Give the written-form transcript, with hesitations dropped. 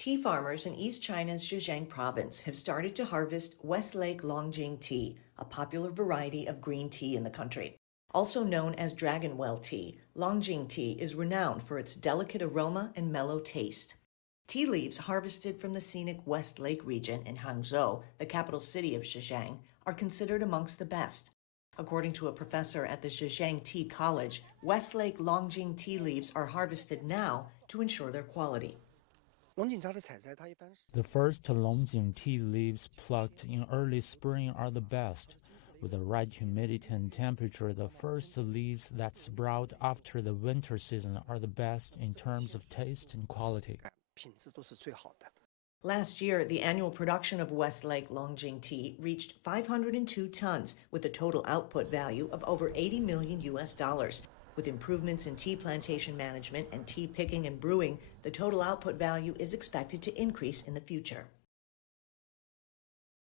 Tea farmers in East China's Zhejiang province have started to harvest West Lake Longjing tea, a popular variety of green tea in the country. Also known as dragon well tea, Longjing tea is renowned for its delicate aroma and mellow taste. Tea leaves harvested from the scenic West Lake region in Hangzhou, the capital city of Zhejiang, are considered amongst the best. According to a professor at the Zhejiang Tea College, West Lake Longjing tea leaves are harvested now to ensure their quality. The first Longjing tea leaves plucked in early spring are the best. With the right humidity and temperature, the first leaves that sprout after the winter season are the best in terms of taste and quality. Last year, the annual production of West Lake Longjing tea reached 502 tons, with a total output value of over $80 million. With improvements in tea plantation management and tea picking and brewing, the total output value is expected to increase in the future.